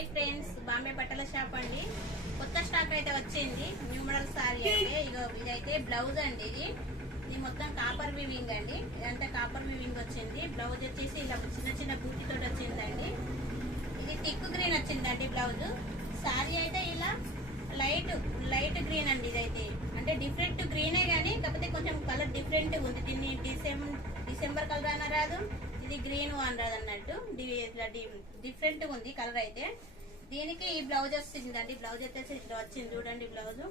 Hi friends, Bombay బట్టల shop అండి. కొత్త స్టాక్ అయితే వచ్చింది. న్యూ మోడల్ సారీ అయితే ఇగో ఇదైతే బ్లౌజ్ అండి. ఇది మొత్తం కాపర్ వీవింగ్ అండి. ఇదంతా కాపర్ వీవింగ్ వచ్చింది. బ్లౌజ్ వచ్చేసి ఇలా చిన్న చిన్న బూటీతో వచ్చిందండి. ఇది థిక్ గ్రీన్ వచ్చిందండి బ్లౌజ్. సారీ అయితే ఇలా లైట్ గ్రీన్ అండి. ఇదైతే అంటే డిఫరెంట్ గ్రీనే కానీ కాకపోతే కొంచెం కలర్ డిఫరెంట్ ఉంది. దీన్ని డిసెంబర్ కలర్ అన్న రాదు, ఇది గ్రీన్ అని రాదు అన్నట్టు. డిఫరెంట్ ఉంది కలర్ అయితే. దీనికి ఈ బ్లౌజ్ వస్తుందండి. బ్లౌజ్ వచ్చేసి ఇట్లా వచ్చింది చూడండి. బ్లౌజ్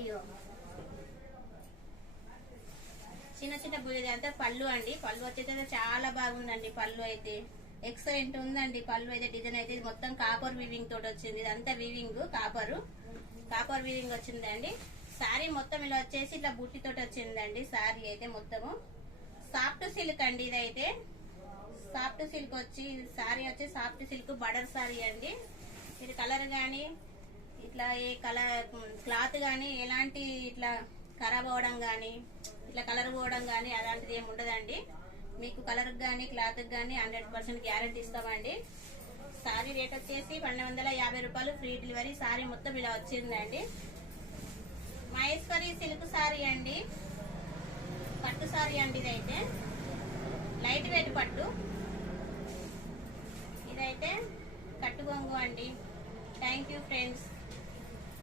ఇగో చిన్న చిన్న బుజ్జ అంతా పళ్ళు అండి. పళ్ళు వచ్చేసి చాలా బాగుందండి. పళ్ళు అయితే ఎక్సలెంట్ ఉందండి. పళ్ళు అయితే డిజైన్ అయితే మొత్తం కాపర్ వీవింగ్ తోటి వచ్చింది. ఇదంతా వీవింగ్ కాపర్ వీవింగ్ వచ్చిందండి. సారీ మొత్తం ఇలా వచ్చేసి ఇట్లా బుట్టి తోటి వచ్చిందండి. సారీ అయితే మొత్తము సాఫ్ట్ సిల్క్ అండి. ఇదైతే సాఫ్ట్ సిల్క్ వచ్చి సారీ వచ్చి సాఫ్ట్ సిల్క్ బడర్ సారీ అండి. ఇది కలర్ గానీ ఇట్లా ఏ కలర్ క్లాత్ గానీ ఎలాంటి ఇట్లా ఖరాబ్ అవడం గానీ ఇట్లా కలర్ పోవడం గానీ అలాంటిది ఏమి ఉండదండి. మీకు కలర్ గానీ క్లాత్ గానీ 100% గ్యారెంటీ ఇస్తామండి. సారీ రేట్ వచ్చేసి 1250 రూపాయలు, ఫ్రీ డెలివరీ. సారీ మొత్తం ఇలా వచ్చిందండి. మహేశ్వరి సిల్క్ సారీ అండి, పట్టు సారీ అండి. ఇదైతే లైట్ వెయిట్ పట్టు. ఇదైతే కట్టు బొంగు అండి. Thank you friends.